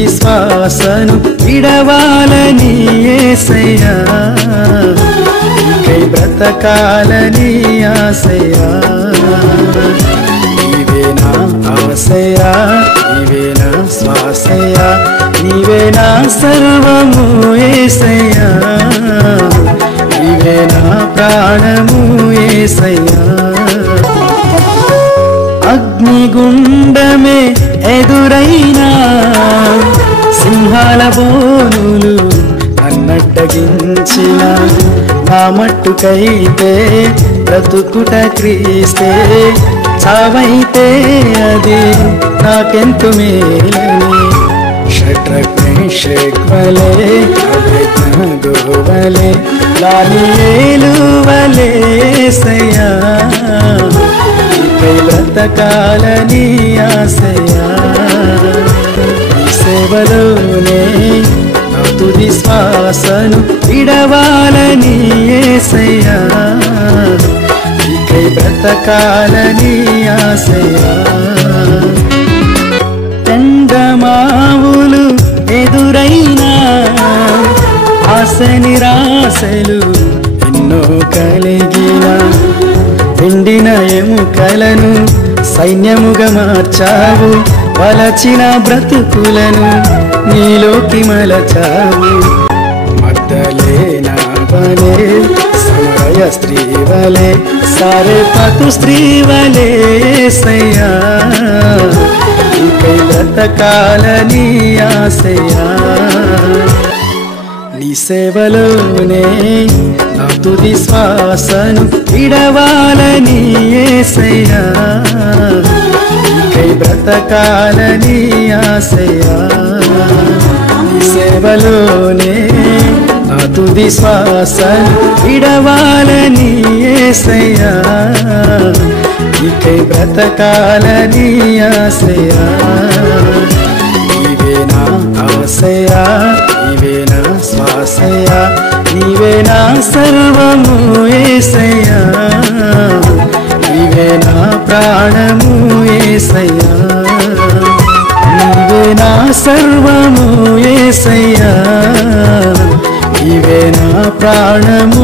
తుది శ్వాసను విడవాలని యేసయ్యా నీకై బ్రతకాలని ఆశయా నీవే నా ఆశయా నీవే నా శ్వాసయా నీవే నా సర్వము యేసయ్యా నీవే నా ప్రాణము యేసయ్యా అగ్నిగుండమే ఎదురైనా సింహాల బోనులు నన్నడ్డగించిన నా మట్టుకైతే బ్రతుకుట క్రీస్తే చావైతే అది నాకెంత మేలని షడ్రక్ మేషక్ వలే అబేద్నెగో వలే దానియేలు వలే యేసయ్యా నీకై బ్రతకాలని ఆశయా నీ సేవలోనే నా తుది శ్వాసను విడవాలని యేసయ్యా నీకై బ్రతకాలని ఆశయా చందమావులు ఎదురైనా ఆశ నిరాశలు ఎన్నో కలిగిన ఎండిన ఎముకలను సైన్యముగా మార్చావు వలచిన బ్రతుకులను నీలోకి మలచావు మగ్దలేనా వలే సమరయ స్త్రీ వలే సారెపతు స్త్రీ వలే యేసయ్యా నీకై బ్రతకాలని ఆశయా నీ సేవలోనే నా తుది శ్వాసను విడవాలని యేసయ్యా నీకై బ్రతకాలని ఆశయా నీ సేవలోనే నా తుది శ్వాసను విడవాలని యేసయ్యా నీకై బ్రతకాలని ఆశయా నీవే నా ఆశయా నీవే నా శ్వాసయా నీవే నా సర్వము యేసయ్యా నీవే నా ప్రాణము యేసయ్యా నీవే నా సర్వము యేసయ్యా నీవే నా ప్రాణము